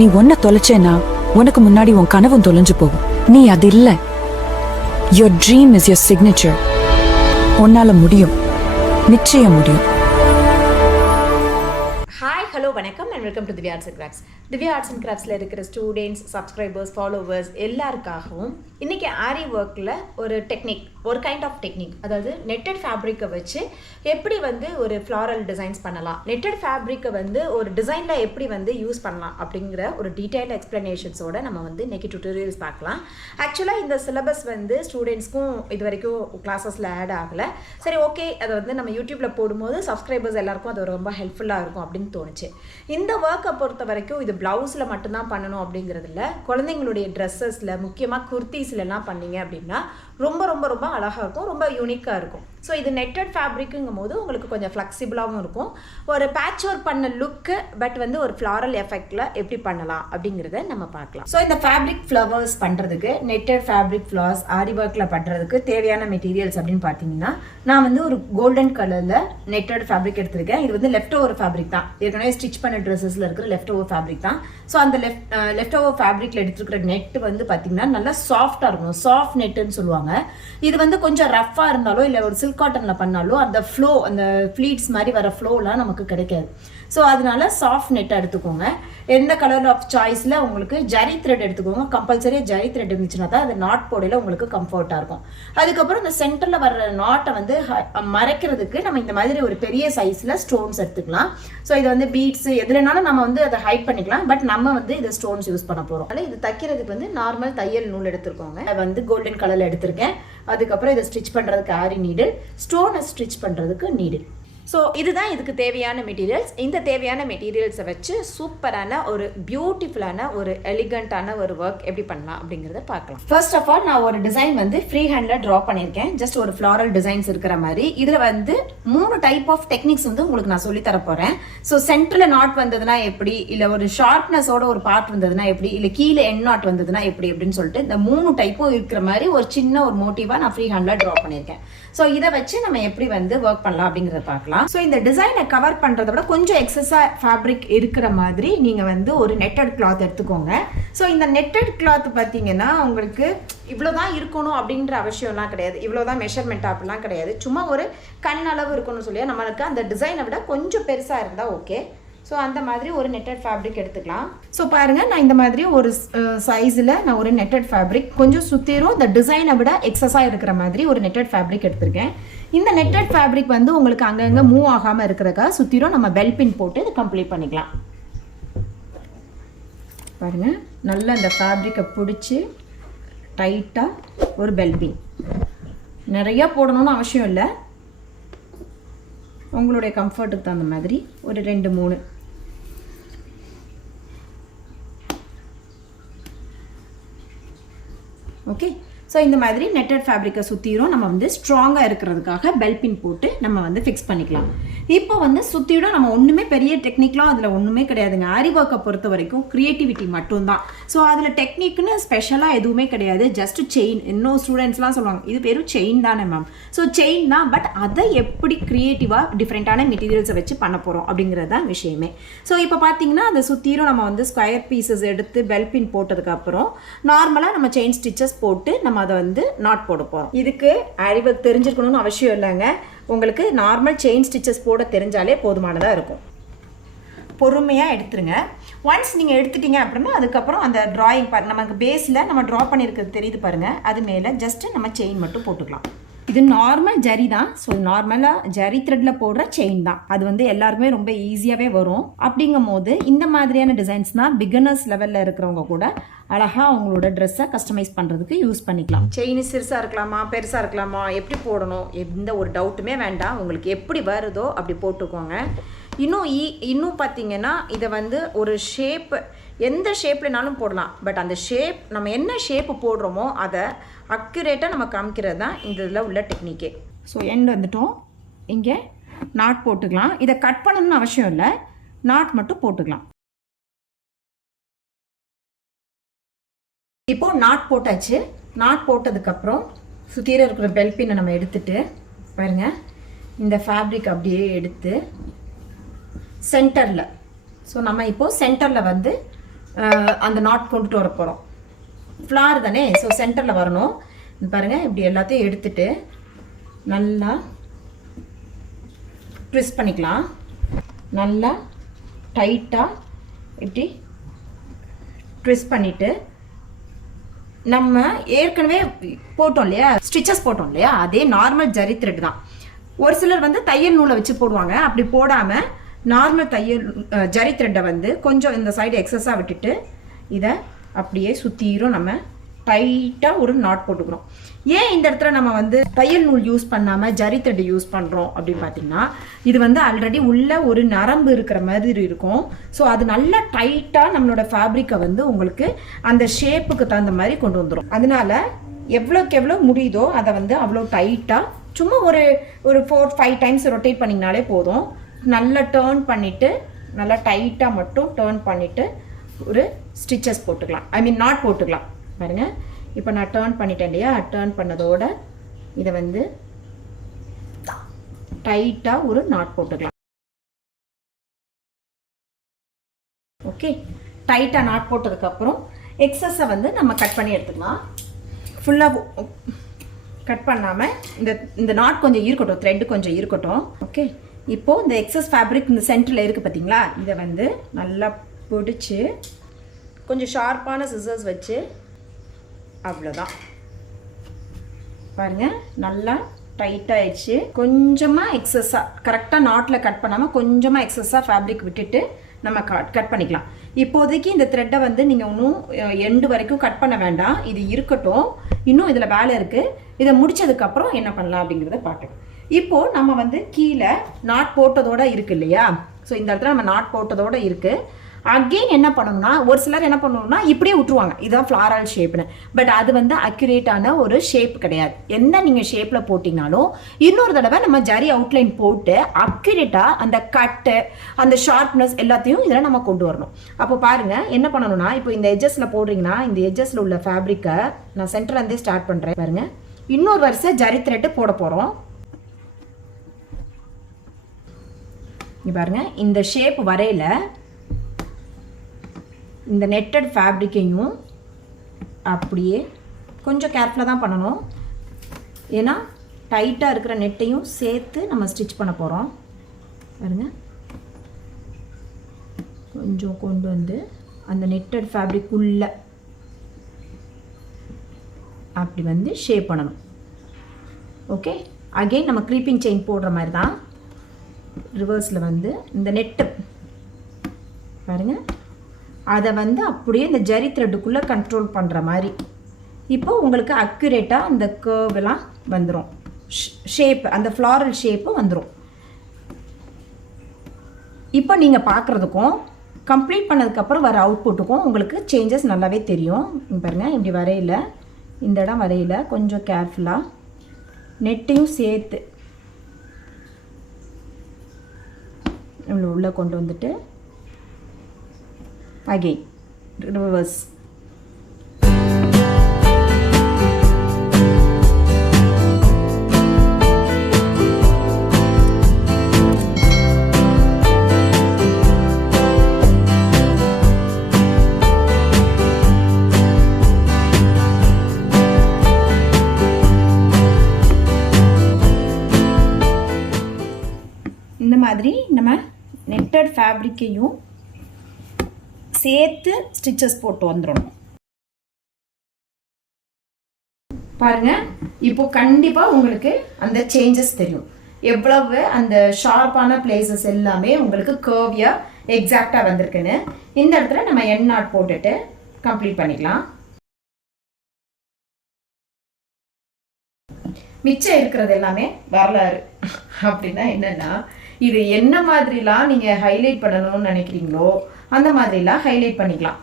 நீ ஒன்ன தொலைச்சேனா உனக்கு முன்னாடி உன் கனவும் தொலைஞ்சு போகும். நீ அது இல்ல. Your dream is your signature. உன்னால முடியும், நிச்சயம் முடியும். ஹாய் ஹலோ வணக்கம் and welcome to Divya arts and crafts. Divya arts and கிராஃப்ட்ஸில் இருக்கிற ஸ்டூடெண்ட்ஸ், சப்ஸ்கிரைபர்ஸ், ஃபாலோவர்ஸ் எல்லாருக்காகவும் இன்றைக்கி ஆரி ஒர்க்கில் ஒரு டெக்னிக், ஒரு கைண்ட் ஆஃப் டெக்னிக், அதாவது நெட்டட் ஃபேப்ரிக்கை வச்சு எப்படி ஒரு ஃப்ளாரல் டிசைன்ஸ் பண்ணலாம், நெட்டட் ஃபேப்ரிக்கை ஒரு டிசைனில் எப்படி யூஸ் பண்ணலாம் அப்படிங்கிற ஒரு டீட்டெயில் எக்ஸ்ப்ளனேஷன்ஸோட நம்ம இன்றைக்கி டுட்டோரியல்ஸ் பார்க்கலாம். ஆக்சுவலாக இந்த சிலபஸ் ஸ்டூடெண்ட்ஸ்க்கும் இது வரைக்கும் கிளாஸஸில் ஆட் ஆகலை. சரி, ஓகே, அதை நம்ம யூடியூப்பில் போடும்போது சப்ஸ்கிரைபர்ஸ் எல்லாருக்கும் அது ரொம்ப ஹெல்ப்ஃபுல்லாக இருக்கும் அப்படின்னு தோணுச்சு. இந்த ஒர்க்கை பொறுத்த வரைக்கும் இது ப்ளவுஸில் மட்டும்தான் பண்ணணும் அப்படிங்கிறதுல, குழந்தைங்களுடைய ட்ரெஸ்ஸஸில், முக்கியமாக குர்த்திஸ்லாம் பண்ணிங்க அப்படின்னா ரொம்ப ரொம்ப ரொம்ப அழகாக இருக்கும், ரொம்ப யூனிக்காக இருக்கும். ஸோ இது நெட்டட் ஃபேப்ரிக்குங்கும் போது உங்களுக்கு கொஞ்சம் ஃப்ளெக்சிபிளாகவும் இருக்கும், ஒரு பேட்ச் ஒர்க் பண்ண லுக்கு, பட் ஒரு ஃப்ளாரல் எஃபெக்டில் எப்படி பண்ணலாம் அப்படிங்கிறத நம்ம பார்க்கலாம். ஸோ இந்த ஃபேப்ரிக் ஃப்ளவர்ஸ் பண்ணுறதுக்கு, நெட்டட் ஃபேப்ரிக் ஃப்ளவர்ஸ் ஆரி ஒர்க்கில் பண்ணுறதுக்கு தேவையான மெட்டீரியல்ஸ் அப்படின்னு பார்த்தீங்கன்னா, நான் ஒரு கோல்டன் கலரில் நெட்டட் ஃபேப்ரிக் எடுத்திருக்கேன். இது லெஃப்ட் ஓவர் ஃபேப்ரிக் தான், ஏற்கனவே ஸ்டிச் பண்ண ட்ரெஸ்ஸஸில் இருக்கிற லெஃப்ட் ஓவர் ஃபேப்ரிக் தான். ஸோ அந்த லெஃப்ட் ஓவர் ஃபேப்ரிக்கில் எடுத்துருக்கிற நெட் பார்த்தீங்கன்னா நல்லா சாஃப்டாக இருக்கும், சாஃப்ட் நெட்டுன்னு சொல்லுவாங்க. இது கொஞ்சம் ரஃப்பாக இருந்தாலோ இல்லை ஒரு சில்க் காட்டனில் பண்ணாலும் அந்த ஃப்ளோ, அந்த ஃப்ளீட்ஸ் மாதிரி வர ஃப்ளோலாம் நமக்கு கிடைக்காது. ஸோ அதனால சாஃப்ட் நெட்டை எடுத்துக்கோங்க. எந்த கலர் ஆஃப் சாய்ஸில் உங்களுக்கு ஜரி த்ரெட் எடுத்துக்கோங்க. கம்பல்சரியாக ஜரி த்ரெட் இருந்துச்சுன்னா தான் அது நாட் போடையில் உங்களுக்கு கம்ஃபர்ட்டாக இருக்கும். அதுக்கப்புறம் இந்த சென்டரில் வர்ற நாட்டை மறைக்கிறதுக்கு நம்ம இந்த மாதிரி ஒரு பெரிய சைஸில் ஸ்டோன்ஸ் எடுத்துக்கலாம். ஸோ இது பீட்ஸ் எதுலனாலும் நம்ம அதை ஹைட் பண்ணிக்கலாம். பட் நம்ம இதை ஸ்டோன்ஸ் யூஸ் பண்ண போகிறோம். அதனால் இது தைக்கிறதுக்கு நார்மல் தையல் நூல் எடுத்துருக்கோங்க. கோல்டன் கலரில் எடுத்திருக்கேன். அதுக்கப்புறம் இதை ஸ்டிச் பண்ணுறதுக்கு ஆரி நீடில், ஸ்டோனை ஸ்டிச் பண்ணுறதுக்கு நீடில். ஸோ இதுதான் இதுக்கு தேவையான மெட்டீரியல்ஸ். இந்த தேவையான மெட்டீரியல்ஸை வச்சு சூப்பரான ஒரு பியூட்டிஃபுல்லான ஒரு எலிகண்டான ஒரு ஒர்க் எப்படி பண்ணலாம் அப்படிங்கிறத பார்க்கலாம். ஃபர்ஸ்ட் ஆஃப் ஆல் நான் ஒரு டிசைன் ஃப்ரீ ஹேண்டில் ட்ரா பண்ணியிருக்கேன். ஜஸ்ட் ஒரு ஃப்ளாரல் டிசைன்ஸ் இருக்கிற மாதிரி. இதில் 3 டைப் ஆஃப் டெக்னிக்ஸ் உங்களுக்கு நான் சொல்லி தர போகிறேன். ஸோ சென்டரில் நாட் வந்ததுன்னா எப்படி, இல்லை ஒரு ஷார்ப்னஸோட ஒரு பார்ட் வந்ததுன்னா எப்படி, இல்லை கீழே எண்ட் நாட் வந்ததுன்னா எப்படி அப்படின்னு சொல்லிட்டு இந்த 3 டைப்பும் இருக்கிற மாதிரி ஒரு சின்ன ஒரு மோட்டிவாக நான் ஃப்ரீ ஹேண்டில் ட்ரா பண்ணியிருக்கேன். ஸோ இதை வச்சு நம்ம எப்படி ஒர்க் பண்ணலாம் அப்படிங்கிறத பார்க்கலாம். ஸோ இந்த டிசைனை கவர் பண்ணுறத விட கொஞ்சம் எக்ஸஸா ஃபேப்ரிக் இருக்கிற மாதிரி நீங்கள் ஒரு நெட்டட் கிளாத் எடுத்துக்கோங்க. ஸோ இந்த நெட்டட் கிளாத் பார்த்தீங்கன்னா உங்களுக்கு இவ்வளோதான் இருக்கணும் அப்படின்ற அவசியம்லாம் கிடையாது, இவ்வளோதான் மெஷர்மெண்ட் அப்படிலாம் கிடையாது. சும்மா ஒரு கண் அளவு இருக்கணும்னு சொல்லி நம்மளுக்கு அந்த டிசைனை விட கொஞ்சம் பெருசாக இருந்தால் ஓகே. ஸோ அந்த மாதிரி ஒரு நெட்டட் ஃபேப்ரிக் எடுத்துக்கலாம். ஸோ பாருங்கள், நான் இந்த மாதிரி ஒரு சைஸில் நான் ஒரு நெட்டட் ஃபேப்ரிக் கொஞ்சம் சுற்றிரும் இந்த டிசைனை விட எக்ஸஸாக இருக்கிற மாதிரி ஒரு நெட்டட் ஃபேப்ரிக் எடுத்திருக்கேன். இந்த நெட்டட் ஃபேப்ரிக் உங்களுக்கு அங்கங்கே மூவ் ஆகாமல் இருக்கிறதுக்காக சுற்றிரும் நம்ம பெல் பின் போட்டு இதை கம்ப்ளீட் பண்ணிக்கலாம். பாருங்கள், நல்லா இந்த ஃபேப்ரிக்கை பிடிச்சி டைட்டாக ஒரு பெல் பின். நிறையா போடணும்னு அவசியம் இல்லை, உங்களுடைய கம்ஃபர்ட்டுக்கு தகுந்த மாதிரி ஒரு 2-3. ஓகே. ஸோ இந்த மாதிரி நெட்டட் ஃபேப்ரிக்கை சுற்றிடும் நம்ம ஸ்ட்ராங்காக இருக்கிறதுக்காக பெல் பின் போட்டு நம்ம ஃபிக்ஸ் பண்ணிக்கலாம். இப்போ சுற்றிடும் நம்ம ஒன்றுமே பெரிய டெக்னிக்லாம் அதில் ஒன்றுமே கிடையாதுங்க. ஆரி ஒர்க்கை பொறுத்த வரைக்கும் க்ரியேட்டிவிட்டி மட்டும்தான். ஸோ அதில் டெக்னிக்னு ஸ்பெஷலாக எதுவுமே கிடையாது, ஜஸ்ட் செயின். இன்னும் ஸ்டூடெண்ட்ஸ்லாம் சொல்லுவாங்க இது வெறும் செயின் தானே மேம். ஸோ செயின் தான், பட் அதை எப்படி க்ரியேட்டிவாக டிஃப்ரெண்ட்டான மெட்டீரியல்ஸை வச்சு பண்ண போகிறோம் அப்படிங்கிறது தான் விஷயமே. ஸோ இப்போ பார்த்தீங்கன்னா அதை சுற்றிடும் நம்ம ஸ்கொயர் பீசஸ் எடுத்து பெல் பின் போட்டதுக்கப்புறம் நார்மலாக நம்ம செயின் ஸ்டிச்சஸ் போட்டு நம்ம அதை நாட் போட போகிறோம். இதுக்கு ஆரி ஒர்க் தெரிஞ்சிருக்கணும்னு அவசியம் இல்லைங்க. உங்களுக்கு நார்மல் செயின் ஸ்டிச்சஸ் போட தெரிஞ்சாலே போதுமானதாக இருக்கும். பொறுமையாக எடுத்துருங்க. ஒன்ஸ் நீங்கள் எடுத்துட்டீங்க அப்படின்னா அதுக்கப்புறம் அந்த ட்ராயிங் நமக்கு பேஸில் நம்ம ட்ரா பண்ணியிருக்கிறது தெரியுது பாருங்கள், அது மேலே ஜஸ்ட்டு நம்ம செயின் மட்டும் போட்டுக்கலாம். இது நார்மல் ஜரி தான். ஸோ நார்மலாக ஜரி த்ரெட்டில் போடுற செயின் தான். அது எல்லாருக்குமே ரொம்ப ஈஸியாகவே வரும். அப்படிங்கும் போது இந்த மாதிரியான டிசைன்ஸ்னால் பிகினர்ஸ் லெவலில் இருக்கிறவங்க கூட அழகாக அவங்களோட ட்ரெஸ்ஸை கஸ்டமைஸ் பண்ணுறதுக்கு யூஸ் பண்ணிக்கலாம். செயின் சிறுசாக இருக்கலாமா, பெருசாக இருக்கலாமா, எப்படி போடணும், எந்த ஒரு டவுட்டுமே வேண்டாம். உங்களுக்கு எப்படி வருதோ அப்படி போட்டுக்கோங்க. இன்னும் பார்த்தீங்கன்னா இதை ஒரு ஷேப், எந்த ஷேப்லனாலும் போடலாம். பட் அந்த ஷேப், நம்ம என்ன ஷேப்பு போடுறோமோ அதை அக்யூரேட்டாக நம்ம காமிக்கிறது தான் இந்த இதில் உள்ள டெக்னிக்கே. ஸோ எண்ட் வந்துட்டோம், இங்கே நாட் போட்டுக்கலாம். இதை கட் பண்ணணும்னு அவசியம் இல்லை, நாட் மட்டும் போட்டுக்கலாம். இப்போது நாட் போட்டாச்சு. நாட் போட்டதுக்கப்புறம் சுற்றில இருக்கிற பெல் பின்னை நம்ம எடுத்துட்டு பாருங்கள், இந்த ஃபேப்ரிக் அப்படியே எடுத்து சென்டரில், ஸோ நம்ம இப்போது சென்டரில் அந்த நாட் கொண்டுட்டு வர போகிறோம். ஃப்ளார் தானே, ஸோ சென்டரில் வரணும். பாருங்கள், இப்படி எல்லாத்தையும் எடுத்துட்டு நல்லா ட்விஸ்ட் பண்ணிக்கலாம். நல்லா டைட்டாக இப்படி ட்விஸ்ட் பண்ணிவிட்டு நம்ம ஏற்கனவே போட்டோம் இல்லையா, ஸ்டிச்சஸ் போட்டோம் இல்லையா, அதே நார்மல் ஜரி த்ரெட் தான். ஒரு சிலர் வந்து தையல் நூலை வச்சு போடுவாங்க. அப்படி போடாமல் நார்மல் தையல் ஜரி த்ரெட்டை வந்து கொஞ்சம் இந்த சைடு எக்ஸஸாக விட்டுட்டு இதை அப்படியே சுற்றிரும் நம்ம டைட்டாக ஒரு நாட் போட்டுக்கிறோம். ஏன் இந்த இடத்துல நம்ம வந்து தையல் நூல் யூஸ் பண்ணாமல் ஜரி த்ரெட் யூஸ் பண்ணுறோம் அப்படின்னு பார்த்தீங்கன்னா, இது வந்து ஆல்ரெடி உள்ள ஒரு நரம்பு இருக்கிற மாதிரி இருக்கும். ஸோ அது நல்லா டைட்டாக நம்மளோட ஃபேப்ரிக்கை வந்து உங்களுக்கு அந்த ஷேப்புக்கு தகுந்த மாதிரி கொண்டு வந்துடும். அதனால எவ்வளோக்கு எவ்வளோ முடியுதோ அதை வந்து அவ்வளோ டைட்டாக சும்மா ஒரு 4-5 டைம்ஸ் ரொட்டேட் பண்ணிங்கனாலே போதும். நல்லா டேர்ன் பண்ணிவிட்டு நல்லா டைட்டாக மட்டும் டேர்ன் பண்ணிவிட்டு ஒரு ஸ்டிச்சஸ் போட்டுக்கலாம், ஐ மீன் நாட் போட்டுக்கலாம். பாருங்கள், இப்போ நான் டேர்ன் பண்ணிட்டேன் இல்லையா, டேர்ன் பண்ணதோட இதை வந்து டைட்டாக ஒரு நாட் போட்டுக்கலாம். ஓகே, டைட்டாக நாட் போட்டதுக்கப்புறம் எக்ஸஸை வந்து நம்ம கட் பண்ணி எடுத்துக்கலாம். ஃபுல்லாக கட் பண்ணாமல் இந்த நாட் கொஞ்சம் இருக்கட்டும், த்ரெட்டு கொஞ்சம் இருக்கட்டும். ஓகே, இப்போது இந்த எக்ஸஸ் ஃபேப்ரிக் இந்த சென்டரில் இருக்குது பார்த்தீங்களா, இதை வந்து நல்லா பிடிச்சி கொஞ்சம் ஷார்ப்பான சிசர்ஸ் வச்சு அவ்வளோதான். பாருங்கள், நல்லா டைட்டாகிடுச்சு. கொஞ்சமாக எக்ஸஸாக கரெக்டாக நாட்டில் கட் பண்ணாமல் கொஞ்சமாக எக்ஸஸாக ஃபேப்ரிக் விட்டுட்டு நம்ம கட் பண்ணிக்கலாம். இப்போதைக்கு இந்த த்ரெட்டை வந்து நீங்கள் இன்னும் எண்டு வரைக்கும் கட் பண்ண வேண்டாம், இது இருக்கட்டும். இன்னும் இதில் வேலை இருக்குது. இதை முடித்ததுக்கப்புறம் என்ன பண்ணலாம் அப்படிங்கிறத பார்க்கலாம். இப்போது நம்ம வந்து கீழே நாட் போட்டதோடு இருக்குது இல்லையா, ஸோ இந்த இடத்துல நம்ம நாட் போட்டதோடு இருக்குது. அகெயின் என்ன பண்ணணும்னா, ஒரு சிலர் என்ன பண்ணுவோம்னா இப்படியே விட்டுருவாங்க, இதுதான் ஃப்ளாரல் ஷேப்னு. பட் அது வந்து அக்யூரேட்டான ஒரு ஷேப் கிடையாது. என்ன நீங்கள் ஷேப்பில் போட்டிங்கனாலும் இன்னொரு தடவை நம்ம ஜரி அவுட்லைன் போட்டு அக்யூரேட்டாக அந்த கட்டு அந்த ஷார்ப்னஸ் எல்லாத்தையும் இதில் நம்ம கொண்டு வரணும். அப்போ பாருங்கள், என்ன பண்ணணும்னா, இப்போ இந்த எட்ஜஸில் போடுறீங்கன்னா இந்த எட்ஜஸில் உள்ள ஃபேப்ரிக்கை நான் சென்டர்லேருந்தே ஸ்டார்ட் பண்ணுறேன். பாருங்கள், இன்னொரு வரிசை ஜரி த்ரெட்டு போட போகிறோம். இங்கே பாருங்கள், இந்த ஷேப் வரையில் இந்த நெட்டட் ஃபேப்ரிக்கையும் அப்படியே கொஞ்சம் கேர்ஃபுல்லாக தான் பண்ணணும். ஏன்னா டைட்டாக இருக்கிற நெட்டையும் சேர்த்து நம்ம ஸ்டிச் பண்ண போகிறோம். பாருங்க, கொஞ்சம் கொண்டு வந்து அந்த நெட்டட் ஃபேப்ரிக் உள்ள அப்படி வந்து ஷேப் பண்ணணும். ஓகே, அகெயின் நம்ம க்ரீப்பிங் செயின் போடுற மாதிரி தான் ரிவர்ஸில் வந்து இந்த நெட்டு பாருங்கள், அதை வந்து அப்படியே இந்த ஜரி த்ரெட்டுக்குள்ளே கண்ட்ரோல் பண்ணுற மாதிரி. இப்போ உங்களுக்கு அக்யூரேட்டாக அந்த கர்வெல்லாம் வந்துடும், ஷேப் அந்த ஃப்ளாரல் ஷேப்பு வந்துடும். இப்போ நீங்கள் பார்க்குறதுக்கும் கம்ப்ளீட் பண்ணதுக்கப்புறம் வர அவுட்புட்டுக்கும் உங்களுக்கு சேஞ்சஸ் நல்லாவே தெரியும். பாருங்கள், இப்படி வரையில் இந்த இடம் வரையில் கொஞ்சம் கேர்ஃபுல்லாக நெட்டையும் சேர்த்து இவ்வளோ உள்ளே கொண்டு வந்துட்டு again reverse. இந்த மாதிரி நம்ம நெட்டட் ஃபேப்ரிக்கையும் சேர்த்து ஸ்டிச்சஸ் போட்டு வந்துடணும். பாருங்க, இப்போ கண்டிப்பாக உங்களுக்கு அந்த சேஞ்சஸ் தெரியும். எவ்வளவு அந்த ஷார்ப்பான பிளேசஸ் எல்லாமே உங்களுக்கு கர்வியாக எக்ஸாக்டாக வந்திருக்குன்னு. இந்த இடத்துல நம்ம எண்ட் நாட் போட்டுட்டு கம்ப்ளீட் பண்ணிக்கலாம். மிச்சம் இருக்கிறது எல்லாமே வரலாறு. அப்படின்னா என்னன்னா, இது என்ன மாதிரிலாம் நீங்கள் ஹைலைட் பண்ணணும்னு நினைக்கிறீங்களோ அந்த மாதிரிலாம் ஹைலைட் பண்ணிக்கலாம்.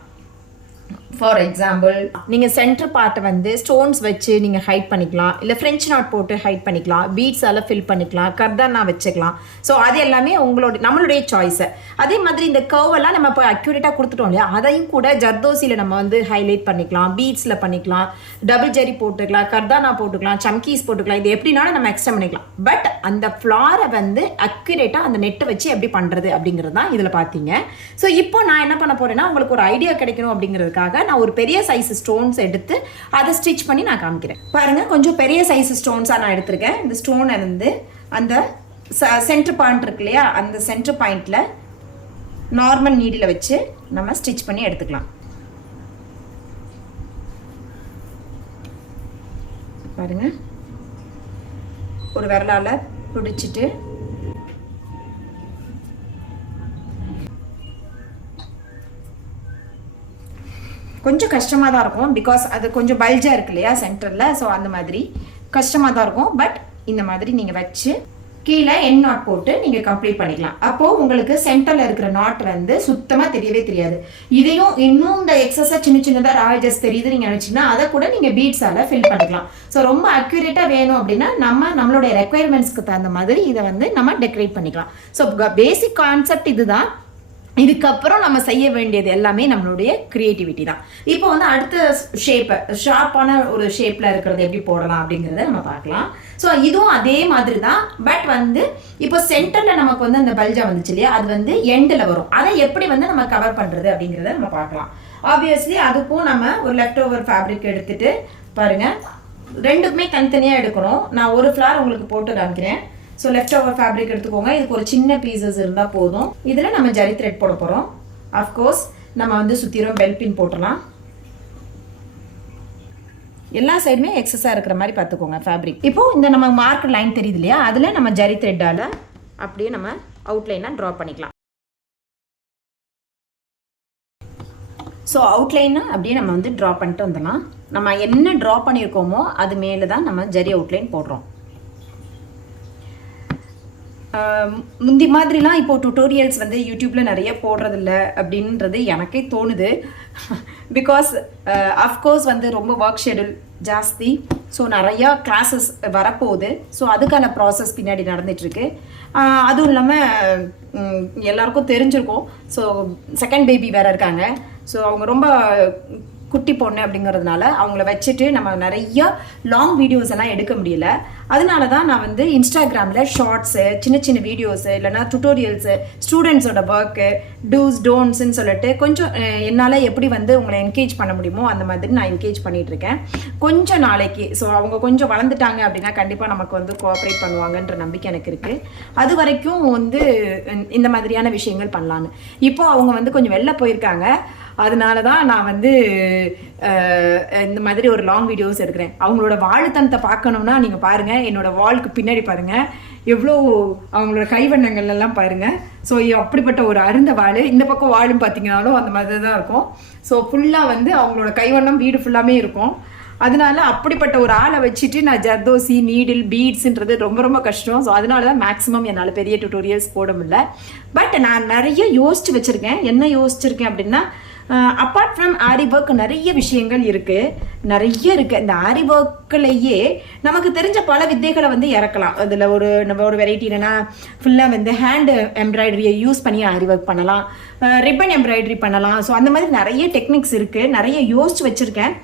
ஃபார் எக்ஸாம்பிள் நீங்கள் சென்டர் பார்ட்டை வந்து ஸ்டோன்ஸ் வச்சு நீங்கள் ஹைட் பண்ணிக்கலாம், இல்லை ஃப்ரெஞ்ச் நாட் போட்டு ஹைட் பண்ணிக்கலாம், பீட்ஸால் ஃபில் பண்ணிக்கலாம், கர்தானா வச்சுக்கலாம். ஸோ அது எல்லாமே நம்மளுடைய சாய்ஸு. அதே மாதிரி இந்த கர்வெல்லாம் நம்ம இப்போ அக்யூரேட்டாக கொடுத்துட்டோம் இல்லையா, அதையும் கூட ஜர்தோசியில் நம்ம வந்து ஹைலைட் பண்ணிக்கலாம், பீட்ஸில் பண்ணிக்கலாம், டபுள் ஜெரி போட்டுக்கலாம், கர்தானா போட்டுக்கலாம், சம்கீஸ் போட்டுக்கலாம். இது எப்படினாலும் நம்ம எக்ஸ்டெண்ட் பண்ணிக்கலாம். பட் அந்த ஃப்ளாரை வந்து அக்யூரேட்டாக அந்த நெட்டை வச்சு எப்படி பண்ணுறது அப்படிங்கிறது தான் இதில் பார்த்தீங்க. ஸோ இப்போ நான் என்ன பண்ண போகிறேன்னா, உங்களுக்கு ஒரு ஐடியா கிடைக்கணும் அப்படிங்கிறதுக்காக நான் ஒரு பெரிய சைஸ் ஸ்டோன்ஸ் எடுத்து அதை ஸ்டிச் பண்ணி நான் காமிக்கிறேன். பாருங்க, கொஞ்சம் பெரிய சைஸ் ஸ்டோன்ஸாக நான் எடுத்திருக்கேன். இந்த ஸ்டோனை வந்து அந்த சென்டர் பாயிண்ட் இருக்கு இல்லையா, அந்த சென்டர் பாயிண்ட்ல நார்மல் நீடில் வச்சு நம்ம ஸ்டிச் பண்ணி எடுத்துக்கலாம். பாருங்க, ஒரு விரலால பிடிச்சிட்டு கொஞ்சம் கஷ்டமாக தான் இருக்கும். பிகாஸ் அது கொஞ்சம் பல்ஜாக இருக்கு இல்லையா சென்டரில். ஸோ அந்த மாதிரி கஷ்டமாக தான் இருக்கும். பட் இந்த மாதிரி நீங்கள் வச்சு கீழே என் நாட் போட்டு நீங்கள் கம்ப்ளீட் பண்ணிக்கலாம். அப்போது உங்களுக்கு சென்டரில் இருக்கிற நாட் வந்து சுத்தமாக தெரியவே தெரியாது. இதையும் இன்னும் இந்த எக்ஸஸாக சின்னதாக ராஜஸ் தெரியுது நீங்கள் நினச்சிங்கன்னா அதை கூட நீங்கள் பீட்ஸால் ஃபில் பண்ணிக்கலாம். ஸோ ரொம்ப அக்யூரேட்டாக வேணும் அப்படின்னா நம்மளுடைய ரெக்குயர்மெண்ட்ஸ்க்கு தகுந்த மாதிரி இதை வந்து நம்ம டெக்கரேட் பண்ணிக்கலாம். ஸோ பேசிக் கான்செப்ட் இதுதான். இதுக்கப்புறம் நம்ம செய்ய வேண்டியது எல்லாமே நம்மளுடைய கிரியேட்டிவிட்டி தான். இப்போ வந்து அடுத்த ஷேப்பை ஷார்ப்பான ஒரு ஷேப்பில் இருக்கிறது எப்படி போடலாம் அப்படிங்கிறத நம்ம பார்க்கலாம். ஸோ இதுவும் அதே மாதிரி தான். பட் வந்து இப்போ சென்டரில் நமக்கு வந்து அந்த பல்ஜா வந்துச்சு இல்லையா, அது வந்து எண்டில் வரும். அதை எப்படி வந்து நம்ம கவர் பண்ணுறது அப்படிங்கிறத நம்ம பார்க்கலாம். ஆப்வியஸ்லி அதுக்கும் நம்ம ஒரு லெஃப்ட் ஓவர் ஃபேப்ரிக் எடுத்துட்டு பாருங்கள், ரெண்டுக்குமே தனித்தனியாக எடுக்கணும். நான் ஒரு ஃப்ளார் உங்களுக்கு போட்டு காமிக்கிறேன். ஸோ லெஃப்ட் ஓவர் ஃபேப்ரிக் எடுத்துக்கோங்க. இதுக்கு ஒரு சின்ன பீசஸ் இருந்தால் போதும். இதில் நம்ம ஜரி த்ரெட் போட போகிறோம். அஃப்கோர்ஸ் நம்ம வந்து சுற்றிரும் பெல் பின் போட்டுடலாம். எல்லா சைடுமே எக்ஸஸாக இருக்கிற மாதிரி பார்த்துக்கோங்க ஃபேப்ரிக். இப்போது இந்த நம்ம மார்க் லைன் தெரியுது இல்லையா, அதில் நம்ம ஜரி த்ரெட்டால் அப்படியே நம்ம அவுட்லைனாக ட்ரா பண்ணிக்கலாம். ஸோ அவுட்லைனை அப்படியே நம்ம வந்து ட்ரா பண்ணிட்டு வந்துடலாம். நம்ம என்ன ட்ரா பண்ணியிருக்கோமோ அது மேலே தான் நம்ம ஜரி அவுட்லைன் போடுறோம். முந்தி மாதிரிலாம் இப்போ டுட்டோரியல்ஸ் வந்து யூடியூப்பில் நிறைய போடுறதில்ல அப்படின்றது எனக்கே தோணுது. பிகாஸ் அஃப்கோர்ஸ் வந்து ரொம்ப ஒர்க் ஷெடியூல் ஜாஸ்தி. ஸோ நிறையா கிளாஸஸ் வரப்போகுது. ஸோ அதுக்கான ப்ராசஸ் பின்னாடி நடந்துகிட்ருக்கு. அதுவும் இல்லாமல் எல்லாருக்கும் தெரிஞ்சிருக்கும். ஸோ செகண்ட் பேபி வேறு இருக்காங்க. ஸோ அவங்க ரொம்ப குட்டி பொண்ணு அப்படிங்கிறதுனால அவங்கள வச்சுட்டு நம்ம நிறைய லாங் வீடியோஸ் எல்லாம் எடுக்க முடியல. அதனால தான் நான் வந்து இன்ஸ்டாகிராமில் ஷார்ட்ஸு, சின்ன சின்ன வீடியோஸு, இல்லைனா டுட்டோரியல்ஸு, ஸ்டூடெண்ட்ஸோட ஒர்க்கு, டூஸ் டோன்ட்ஸ்ன்னு சொல்லிட்டு கொஞ்சம் என்னால் எப்படி வந்து உங்களை என்கேஜ் பண்ண முடியுமோ அந்த மாதிரி நான் என்கேஜ் பண்ணிகிட்ருக்கேன் கொஞ்சம் நாளைக்கு. ஸோ அவங்க கொஞ்சம் வளர்ந்துட்டாங்க அப்படின்னா கண்டிப்பாக நமக்கு வந்து கோஆப்ரேட் பண்ணுவாங்கன்ற நம்பிக்கை எனக்கு இருக்குது. அது வரைக்கும் வந்து இந்த மாதிரியான விஷயங்கள் பண்ணலான்னு. இப்போது அவங்க வந்து கொஞ்சம் வெளில போயிருக்காங்க. அதனால தான் நான் வந்து இந்த மாதிரி ஒரு லாங் வீடியோஸ் எடுக்கிறேன். அவங்களோட வாழுத்தனத்தை பார்க்கணுன்னா நீங்கள் பாருங்கள், என்னோடய வாலுக்கு பின்னாடி பாருங்கள், எவ்வளோ அவங்களோட கைவண்ணங்கள் எல்லாம் பாருங்கள். ஸோ அப்படிப்பட்ட ஒரு அருந்த வாள். இந்த பக்கம் வாழும் பார்த்தீங்கன்னாலும் அந்த மாதிரி தான் இருக்கும். ஸோ ஃபுல்லாக வந்து அவங்களோட கைவண்ணம் வீடு ஃபுல்லாமே இருக்கும். அதனால அப்படிப்பட்ட ஒரு ஆளை வச்சுட்டு நான் ஜர்தோசி, நீடில், பீட்ஸுன்றது ரொம்ப ரொம்ப கஷ்டம். ஸோ அதனால தான் மேக்ஸிமம் என்னால் பெரிய டுட்டோரியல்ஸ் போட முடியல. பட் நான் நிறைய யோசிச்சு வச்சுருக்கேன். என்ன யோசிச்சிருக்கேன் அப்படின்னா, அப்பார்ட் ஃப்ரம் ஆரி ஒர்க் நிறைய விஷயங்கள் நிறைய இருக்குது. இந்த ஆரி ஒர்க்லேயே நமக்கு தெரிஞ்ச பல வித்தைகளை வந்து இறக்கலாம். அதில் நம்ம ஒரு வெரைட்டி என்னென்னா, ஃபுல்லாக வந்து ஹேண்ட் எம்ப்ராய்டரியை யூஸ் பண்ணி ஆரி ஒர்க் பண்ணலாம், ரிப்பன் எம்ப்ராய்டரி பண்ணலாம். ஸோ அந்த மாதிரி நிறைய டெக்னிக்ஸ் இருக்குது. நிறைய யோசிச்சு வச்சுருக்கேன்.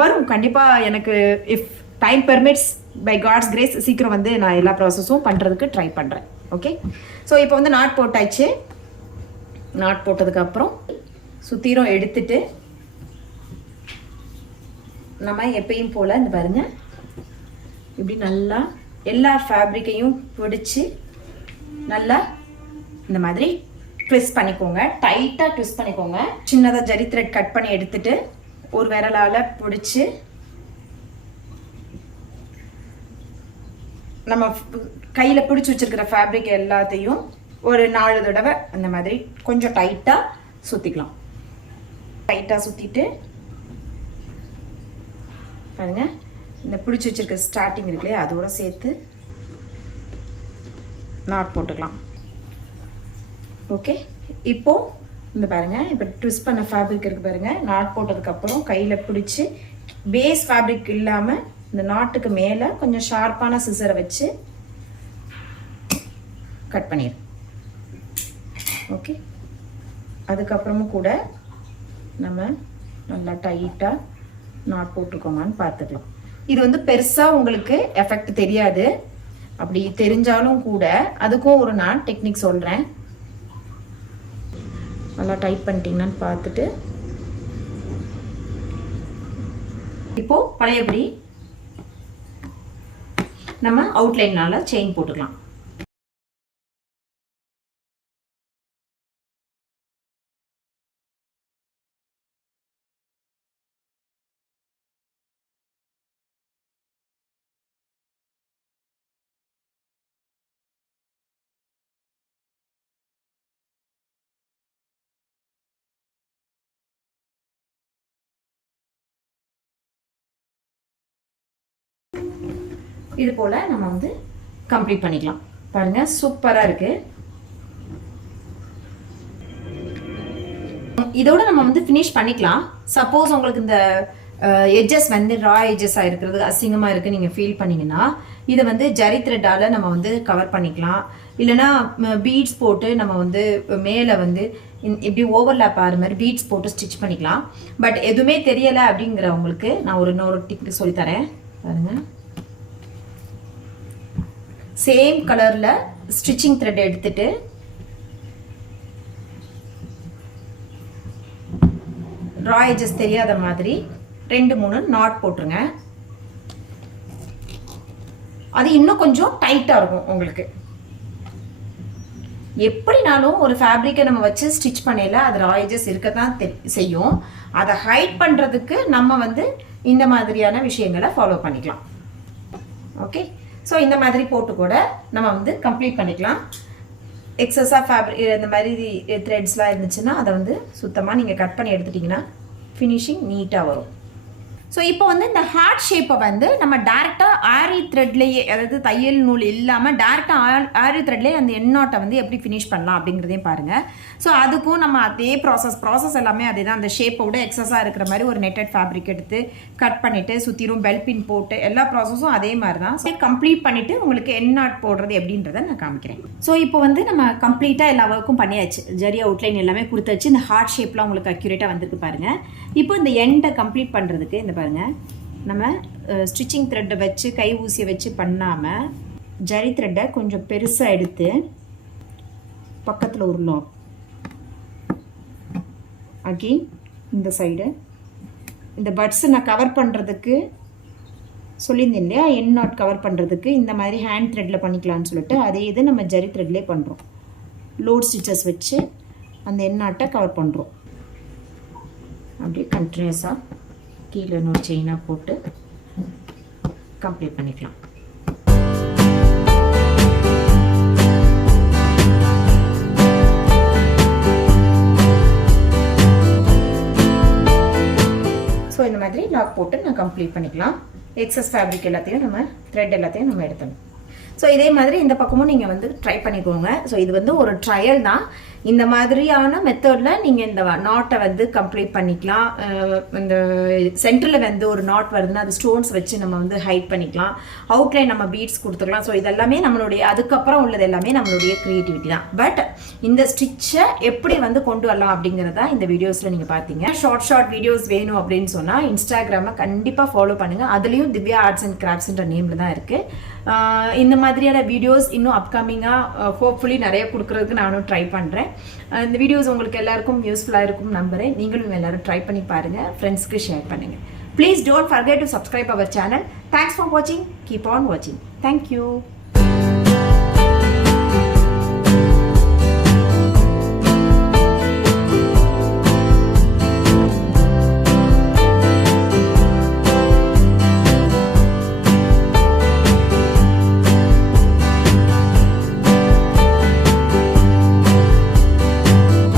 வரும் கண்டிப்பாக. எனக்கு if time permits, by God's grace சீக்கிரம் வந்து நான் எல்லா ப்ராசஸும் பண்ணுறதுக்கு ட்ரை பண்ணுறேன். ஓகே. ஸோ இப்போ வந்து நாட் போட்டாச்சு. நாட் போட்டதுக்கப்புறம் சுத்திரம் எடுத்துட்டு நம்ம எப்பயும் போல் இந்த பாருங்க, இப்படி நல்லா எல்லா ஃபேப்ரிக்கையும் பிடிச்சி நல்லா இந்த மாதிரி ட்விஸ்ட் பண்ணிக்கோங்க. டைட்டாக ட்விஸ்ட் பண்ணிக்கோங்க. சின்னதாக ஜரி த்ரெட் கட் பண்ணி எடுத்துட்டு ஒரு விரலால் பிடிச்சி நம்ம கையில் பிடிச்சி வச்சிருக்கிற ஃபேப்ரிக் எல்லாத்தையும் ஒரு 4 தடவை அந்த மாதிரி கொஞ்சம் டைட்டாக சுற்றிக்கலாம். டைட்டாக சுற்றிட்டு பாருங்க, இந்த பிடிச்சி வச்சிருக்க ஸ்டார்டிங் இருக்குல்லையே அதோட சேர்த்து நாட் போட்டுக்கலாம். ஓகே. இப்போது இந்த பாருங்கள், இப்போ ட்விஸ்ட் பண்ண ஃபேப்ரிக் இருக்குது பாருங்கள். நாட் போட்டதுக்கப்புறம் கையில் பிடிச்சி பேஸ் ஃபேப்ரிக் இல்லாமல் இந்த நாட்டுக்கு மேலே கொஞ்சம் ஷார்ப்பான சிசரை வச்சு கட் பண்ணிடு. ஓகே, அதுக்கப்புறமும் கூட நம்ம நல்லா டைட்டாக நாட் போட்டிருக்கோமான்னு பார்த்துக்கலாம். இது வந்து பெருசாக உங்களுக்கு எஃபெக்ட் தெரியாது. அப்படி தெரிஞ்சாலும் கூட அதுக்கும் ஒரு நான் டெக்னிக் சொல்கிறேன். நல்லா டைட் பண்ணிட்டீங்கன்னு பார்த்துட்டு இப்போது பழையபடி நம்ம அவுட்லைனால் செயின் போட்டுக்கலாம். இது போல் நம்ம வந்து கம்ப்ளீட் பண்ணிக்கலாம். பாருங்கள், சூப்பராக இருக்குது. இதோட நம்ம வந்து ஃபினிஷ் பண்ணிக்கலாம். சப்போஸ் உங்களுக்கு இந்த எட்ஜஸ் வந்து ரா எட்ஜஸாக இருக்கிறது அசிங்கமாக இருக்குது நீங்கள் ஃபீல் பண்ணிங்கன்னா இதை வந்து ஜரி த்ரெட்டால் நம்ம வந்து கவர் பண்ணிக்கலாம். இல்லைனா பீட்ஸ் போட்டு நம்ம வந்து மேலே வந்து இப்படி ஓவர்லேப் ஆகிற மாதிரி பீட்ஸ் போட்டு ஸ்டிச் பண்ணிக்கலாம். பட் எதுவுமே தெரியலை அப்படிங்கிறவங்களுக்கு நான் இன்னொரு டிக் சொல்லித்தரேன். பாருங்கள், சேம் கலரில் ஸ்டிச்சிங் த்ரெட் எடுத்துட்டு ரா எட்ஜஸ் தெரியாத மாதிரி 2-3 நாட் போட்டுருங்க. அது இன்னும் கொஞ்சம் டைட்டாக இருக்கும் உங்களுக்கு. எப்படினாலும் ஒரு ஃபேப்ரிக்கை நம்ம வச்சு ஸ்டிச் பண்ணல அது ரா எட்ஜஸ் இருக்க தான் செய்யும். அதை ஹைட் பண்ணுறதுக்கு நம்ம வந்து இந்த மாதிரியான விஷயங்களை ஃபாலோ பண்ணிக்கலாம். ஓகே, ஸோ இந்த மாதிரி போட்டு கூட நம்ம வந்து கம்ப்ளீட் பண்ணிக்கலாம். எக்ஸஸாக ஃபேப்ரிக் இந்த மாதிரி த்ரெட்ஸ்லாம் இருந்துச்சுன்னா அதை வந்து சுத்தமாக நீங்கள் கட் பண்ணி எடுத்துட்டிங்கன்னா ஃபினிஷிங் நீட்டாக வரும். ஸோ இப்போ வந்து இந்த ஹார்ட் ஷேப்பை வந்து நம்ம டேரெக்டாக ஆரி த்ரெட்லேயே, அதாவது தையல் நூல் இல்லாமல் டேரெக்டாக ஆரி த்ரெட்லேயே அந்த எண்ணாட்டை வந்து எப்படி ஃபினிஷ் பண்ணலாம் அப்படிங்கிறதையும் பாருங்கள். ஸோ அதுக்கும் நம்ம அதே ப்ராசஸ் எல்லாமே அதே தான். அந்த ஷேப்போட எக்ஸஸாக இருக்கிற மாதிரி ஒரு நெட்டட் ஃபேப்ரிக் எடுத்து கட் பண்ணிவிட்டு சுற்றிரும் பெல் பின் போட்டு எல்லா ப்ராசஸும் அதே மாதிரி தான். ஸோ கம்ப்ளீட் பண்ணிவிட்டு உங்களுக்கு எண்ணாட் போடுறது எப்படின்றத நான் காமிக்கிறேன். ஸோ இப்போ வந்து நம்ம கம்ப்ளீட்டாக எல்லா ஒர்க்கும் பண்ணியாச்சு. ஜரி அவுட்லைன் எல்லாமே கொடுத்தாச்சு. இந்த ஹார்ட் ஷேப்லாம் உங்களுக்கு அக்யூரேட்டாக வந்துருக்கு பாருங்கள். இப்போ இந்த எண்டை கம்ப்ளீட் பண்ணுறதுக்கு இந்த பாருங்கள், நம்ம ஸ்டிச்சிங் த்ரெட்டை வச்சு கை ஊசியை வச்சு பண்ணாமல் ஜரி த்ரெட்டை கொஞ்சம் பெருசாக எடுத்து பக்கத்தில் உருளோம். அகெயின் இந்த சைடு இந்த பட்ஸை நான் கவர் பண்ணுறதுக்கு சொல்லியிருந்தேன் இல்லையா, என் நாட் கவர் பண்ணுறதுக்கு இந்த மாதிரி ஹேண்ட் த்ரெட்டில் பண்ணிக்கலான்னு சொல்லிட்டு அதே இது நம்ம ஜரி த்ரெட்லேயே பண்ணுறோம். லோட் ஸ்டிச்சஸ் வச்சு அந்த என் நாட்டை கவர் பண்ணுறோம். அப்படியே கண்டினியூஸாக கீழே இன்னொரு செயினாக போட்டு கம்ப்ளீட் பண்ணிக்கலாம். ஸோ இந்த மாதிரி லாக் போட்டு நான் கம்ப்ளீட் பண்ணிக்கலாம். எக்ஸஸ் ஃபேப்ரிக் எல்லாத்தையும் நம்ம த்ரெட் எல்லாத்தையும் நம்ம எடுத்துடணும். ஸோ இதே மாதிரி இந்த பக்கமும் நீங்கள் வந்து ட்ரை பண்ணிக்கோங்க. ஸோ இது வந்து ஒரு ட்ரையல் தான். இந்த மாதிரியான மெத்தடில் நீங்கள் இந்த நாட்டை வந்து கம்ப்ளீட் பண்ணிக்கலாம். இந்த சென்டரில் வந்து ஒரு நாட் வருதுன்னா அது ஸ்டோன்ஸ் வச்சு நம்ம வந்து ஹைட் பண்ணிக்கலாம். அவுட்லைன் நம்ம பீட்ஸ் கொடுத்துக்கலாம். ஸோ இதெல்லாமே நம்மளுடைய அதுக்கப்புறம் உள்ளது எல்லாமே நம்மளுடைய க்ரியேட்டிவிட்டி தான். பட் இந்த ஸ்டிச்சை எப்படி வந்து கொண்டு வரலாம் அப்படிங்கிறதா இந்த வீடியோஸில் நீங்கள் பார்த்தீங்க. ஷார்ட் வீடியோஸ் வேணும் அப்படின்னு சொன்னால் இன்ஸ்டாகிராமை கண்டிப்பாக ஃபாலோ பண்ணுங்கள். அதுலேயும் திவ்யா ஆர்ட்ஸ் அண்ட் கிராஃப்ட்ஸ்ன்ற நேமில் தான் இருக்குது. இந்த மாதிரியான வீடியோஸ் இன்னும் அப்கமிங்காக ஹோப்ஃபுல்லி நிறைய கொடுக்குறதுக்கு நானும் ட்ரை பண்ணுறேன். இந்த வீடியோஸ் உங்களுக்கு எல்லாருக்கும் யூஸ்ஃபுல்லாக இருக்கும் நம்புறேன். நீங்களும் எல்லாரும் ட்ரை பண்ணி பாருங்கள், ஃப்ரெண்ட்ஸ்க்கு ஷேர் பண்ணுங்கள். Please don't forget to subscribe our channel. Thanks for வாட்சிங். கீப் ஆன் வாட்சிங். தேங்க்யூ.